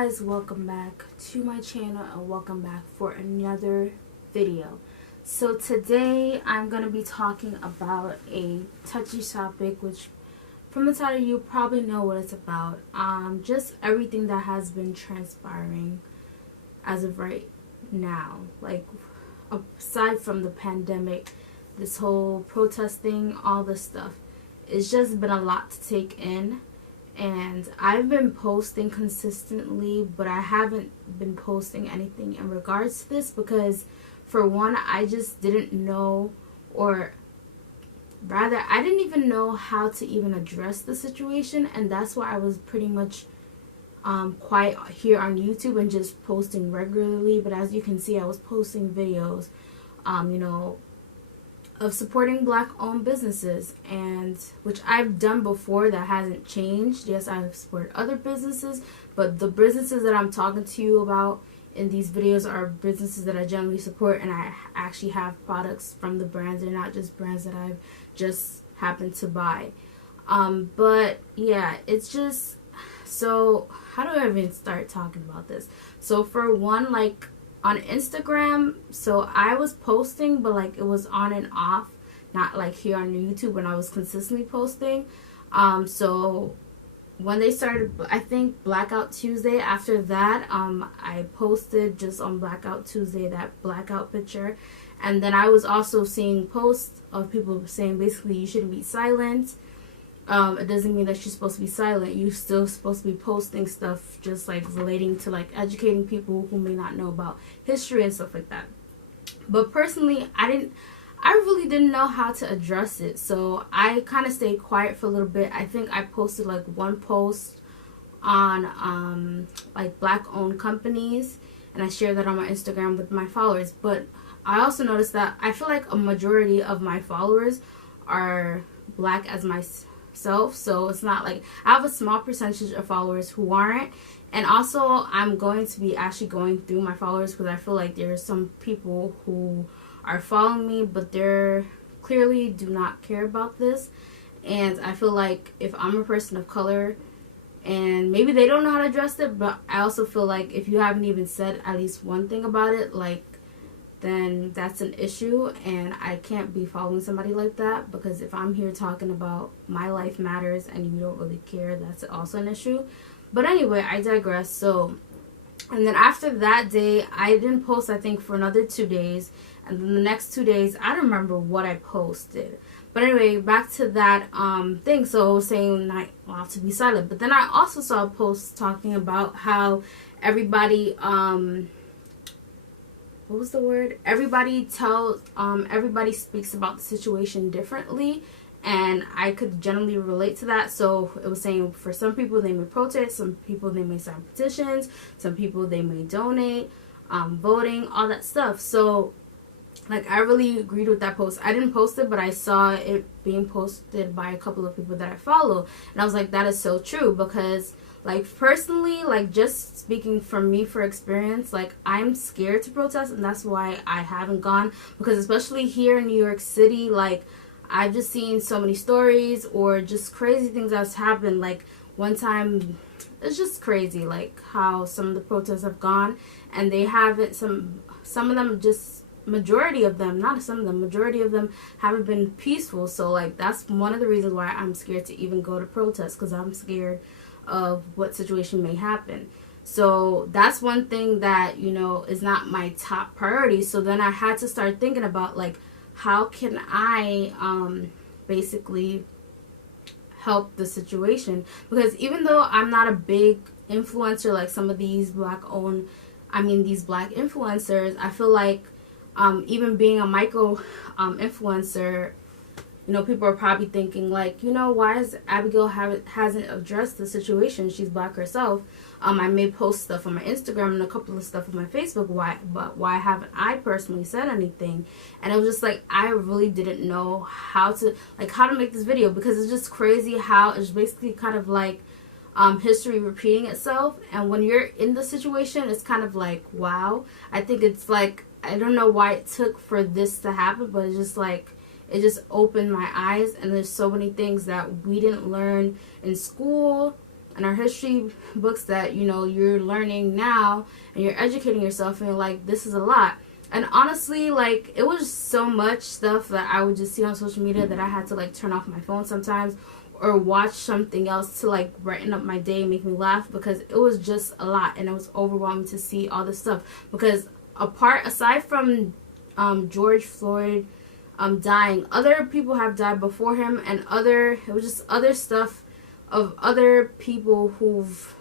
guys, welcome back to my channel and welcome back for another video. So today I'm going to be talking about a touchy topic, which from the title you probably know what it's about. Just everything that has been transpiring as of right now, like aside from the pandemic, this whole protesting, all this stuff. It's just been a lot to take in. And I've been posting consistently, but I haven't been posting anything in regards to this because, for one, I just didn't know, or rather, I didn't even know how to even address the situation, and that's why I was pretty much quiet here on YouTube and just posting regularly. But as you can see, I was posting videos, of supporting black-owned businesses, and which I've done before. That hasn't changed. Yes, I've supported other businesses, but the businesses that I'm talking to you about in these videos are businesses that I generally support, and I actually have products from the brands. They're not just brands that I've just happened to buy. But yeah, it's just, so how do I even start talking about this? So for one, like, on Instagram, so I was posting, but like it was on and off, not like here on YouTube when I was consistently posting. So when they started, I think Blackout Tuesday, after that, I posted just on Blackout Tuesday that blackout picture. And then I was also seeing posts of people saying basically you shouldn't be silent. It doesn't mean that you're supposed to be silent. You're still supposed to be posting stuff just like relating to like educating people who may not know about history and stuff like that. But personally, I really didn't know how to address it. So I kind of stayed quiet for a little bit. I think I posted like one post on like black owned companies, and I shared that on my Instagram with my followers. But I also noticed that I feel like a majority of my followers are black as myself. So it's not like I have a small percentage of followers who aren't. And also I'm going to be actually going through my followers because I feel like there are some people who are following me, but they're clearly do not care about this. And I feel like if I'm a person of color and maybe they don't know how to address it, but I also feel like if you haven't even said at least one thing about it, like, then that's an issue, and I can't be following somebody like that, because if I'm here talking about my life matters and you don't really care, that's also an issue. But anyway, I digress. So, and then after that day, I didn't post, I think, for another 2 days, and then the next 2 days, I don't remember what I posted. But anyway, back to that thing. So saying not allowed to be silent. But then I also saw a post talking about how everybody what was the word? Everybody speaks about the situation differently, and I could generally relate to that. So it was saying for some people they may protest, some people they may sign petitions, some people they may donate, voting, all that stuff. So like I really agreed with that post. I didn't post it, but I saw it being posted by a couple of people that I follow, and I was like, that is so true, because like personally, like just speaking from me for experience, like I'm scared to protest, and that's why I haven't gone, because especially here in New York City, like I've just seen so many stories or just crazy things that's happened. Like one time, it's just crazy like how some of the protests have gone, and they haven't, some of them, just majority of them, not some of them, majority of them haven't been peaceful. So like that's one of the reasons why I'm scared to even go to protest, because I'm scared of what situation may happen. So that's one thing that, is not my top priority. So then I had to start thinking about like, how can I basically help the situation? Because even though I'm not a big influencer like some of these black influencers, I feel like even being a micro influencer, people are probably thinking like, why is Abigail hasn't addressed the situation? She's black herself. I may post stuff on my Instagram and a couple of stuff on my Facebook. Why haven't I personally said anything? And it was just like, I really didn't know how to make this video, because it's just crazy how it's basically kind of like history repeating itself. And when you're in the situation, it's kind of like, wow. I think it's like, I don't know why it took for this to happen, but it's just like, it just opened my eyes, and there's so many things that we didn't learn in school and our history books that, you know, you're learning now and you're educating yourself, and you're like, this is a lot. And honestly, like, it was so much stuff that I would just see on social media that I had to, like, turn off my phone sometimes or watch something else to, like, brighten up my day and make me laugh, because it was just a lot, and it was overwhelming to see all this stuff. Because aside from George Floyd dying, other people have died before him, and it was just other stuff of other people who've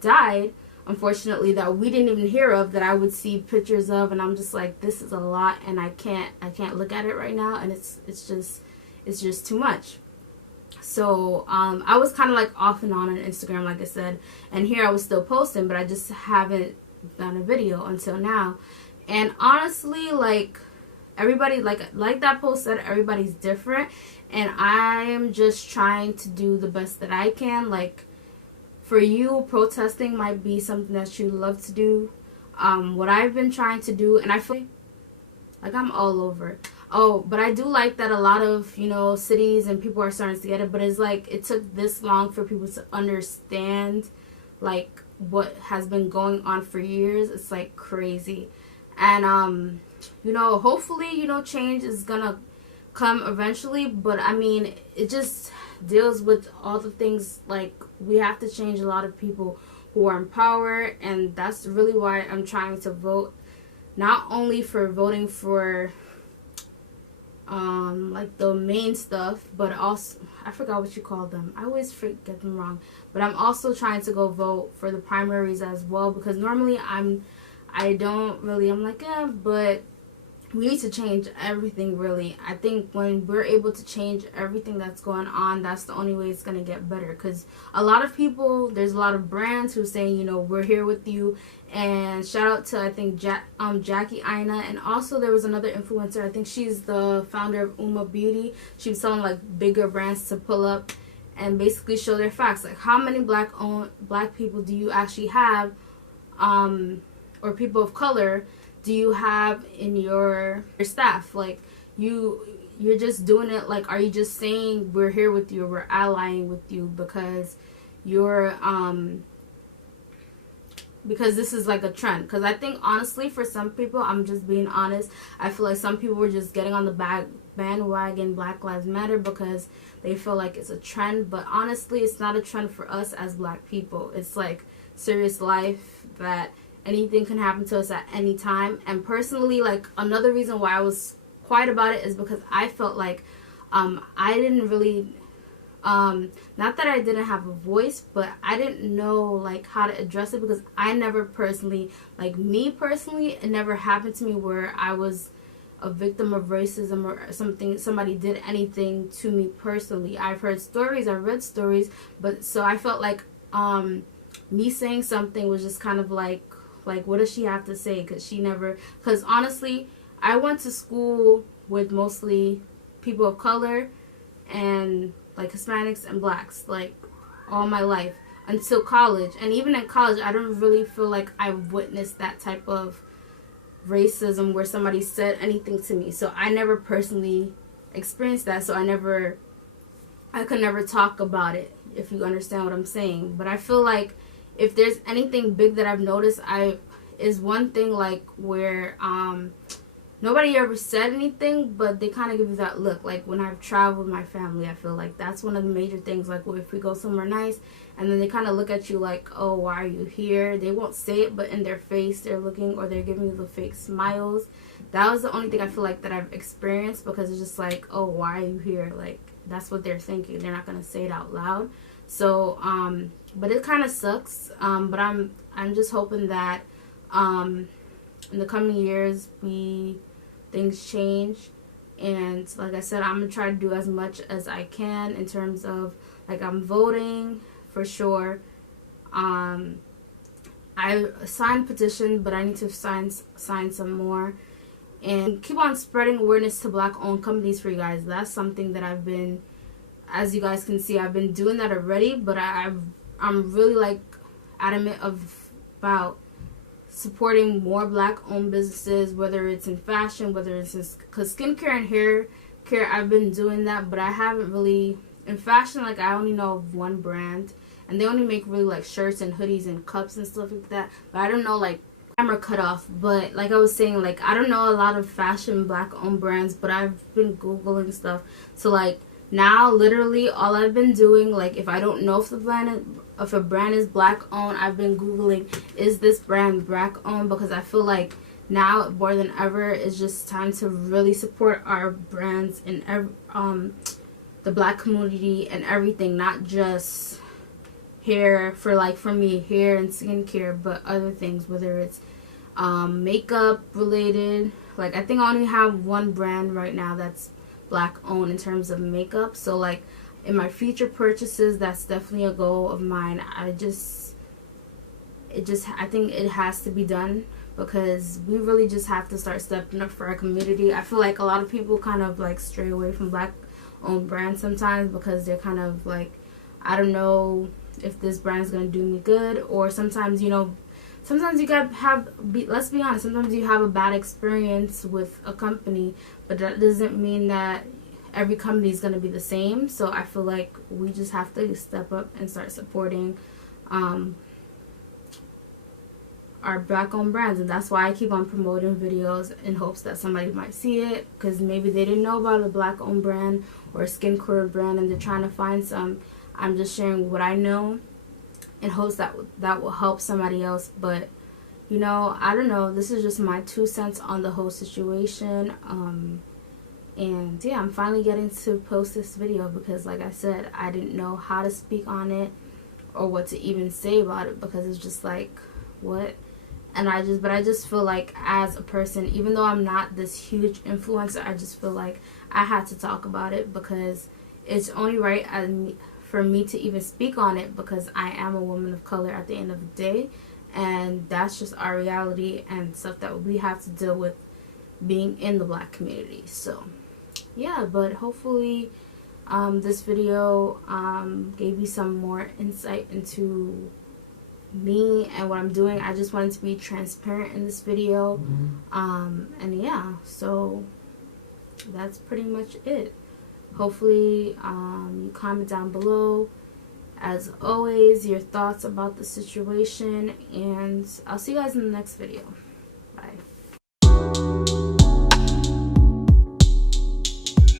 died, unfortunately, that we didn't even hear of, that I would see pictures of, and I'm just like, this is a lot, and I can't look at it right now, and it's just too much. So I was kind of like off and on Instagram, like I said, and here I was still posting, but I just haven't done a video until now. And honestly, like, everybody, like that post said, everybody's different, and I'm just trying to do the best that I can. Like, for you, protesting might be something that you love to do. What I've been trying to do, and I feel like I'm all over. Oh, but I do like that a lot of, you know, cities and people are starting to get it, but it's like, it took this long for people to understand, like, what has been going on for years. It's like crazy. And you know, hopefully, you know, change is gonna come eventually, but I mean, it just deals with all the things, like, we have to change a lot of people who are in power, and that's really why I'm trying to vote, not only for voting for like the main stuff, but also, I forgot what you call them, I always get them wrong, but I'm also trying to go vote for the primaries as well, because normally I'm like, but we need to change everything, really. I think when we're able to change everything that's going on, that's the only way it's going to get better. Because a lot of people, there's a lot of brands who are saying, you know, we're here with you. And shout out to, I think, Jackie Aina. And also there was another influencer, I think she's the founder of Uma Beauty. She was telling, like, bigger brands to pull up and basically show their facts. Like, how many black people do you actually have, or people of color do you have in your staff? Like, you're just doing it, like, are you just saying we're here with you, or we're allying with you because you're because this is like a trend? Because I think, honestly, for some people, I'm just being honest, I feel like some people were just getting on the bandwagon Black Lives Matter because they feel like it's a trend. But honestly, it's not a trend for us as black people. It's like serious life, that anything can happen to us at any time. And personally, like, another reason why I was quiet about it is because I felt like I didn't really, not that I didn't have a voice, but I didn't know, like, how to address it, because I never personally, like, me personally, it never happened to me where I was a victim of racism or somebody did anything to me personally. I've heard stories, I've read stories, but so I felt like me saying something was just kind of like, what does she have to say? Because honestly, I went to school with mostly people of color and, like, Hispanics and blacks, like, all my life until college. And even in college, I don't really feel like I witnessed that type of racism where somebody said anything to me. So I never personally experienced that, so I could never talk about it, if you understand what I'm saying. But I feel like if there's anything big that I've noticed, is one thing, like, where nobody ever said anything, but they kind of give you that look. Like, when I've traveled with my family, I feel like that's one of the major things. Like, well, if we go somewhere nice, and then they kind of look at you like, oh, why are you here? They won't say it, but in their face they're looking, or they're giving you the fake smiles. That was the only thing I feel like that I've experienced, because it's just like, oh, why are you here? Like, that's what they're thinking. They're not going to say it out loud. So, but it kind of sucks. But I'm just hoping that in the coming years things change, and like I said, I'm gonna try to do as much as I can in terms of, like, I'm voting for sure. I signed petition, but I need to sign some more, and keep on spreading awareness to black-owned companies for you guys. That's something that I've been, as you guys can see, I've been doing that already, but I'm really, like, adamant about supporting more black-owned businesses, whether it's in fashion, whether it's because skincare and hair care, I've been doing that, but I haven't really, in fashion, like, I only know of one brand, and they only make really like shirts and hoodies and cups and stuff like that. But I don't know, like, camera cut off. But like I was saying, like, I don't know a lot of fashion black owned brands, but I've been googling stuff. So like now literally all I've been doing, like, if I don't know if if a brand is black owned, I've been googling, is this brand black owned? Because I feel like now more than ever it's just time to really support our brands and the black community and everything, not just hair, for me, hair and skincare, but other things, whether it's makeup related. Like, I think I only have one brand right now that's black owned in terms of makeup. So like in my future purchases, that's definitely a goal of mine. I think it has to be done, because we really just have to start stepping up for our community. I feel like a lot of people kind of like stray away from black owned brands sometimes because they're kind of like, I don't know if this brand is going to do me good. Or sometimes, you know, sometimes you gotta let's be honest, sometimes you have a bad experience with a company, but that doesn't mean that every company is going to be the same. So I feel like we just have to step up and start supporting our black owned brands. And that's why I keep on promoting videos in hopes that somebody might see it, because maybe they didn't know about a black owned brand or a skincare brand and they're trying to find some. I'm just sharing what I know in hopes that that will help somebody else. But you know, I don't know, this is just my 2 cents on the whole situation. And yeah, I'm finally getting to post this video because, like I said, I didn't know how to speak on it or what to even say about it, because it's just like, what? And I just feel like, as a person, even though I'm not this huge influencer, I just feel like I had to talk about it, because it's only right for me to even speak on it, because I am a woman of color at the end of the day, and that's just our reality and stuff that we have to deal with being in the black community. So yeah, but hopefully this video gave you some more insight into me and what I'm doing. I just wanted to be transparent in this video. And yeah, so that's pretty much it. Hopefully you comment down below, as always, your thoughts about the situation, and I'll see you guys in the next video.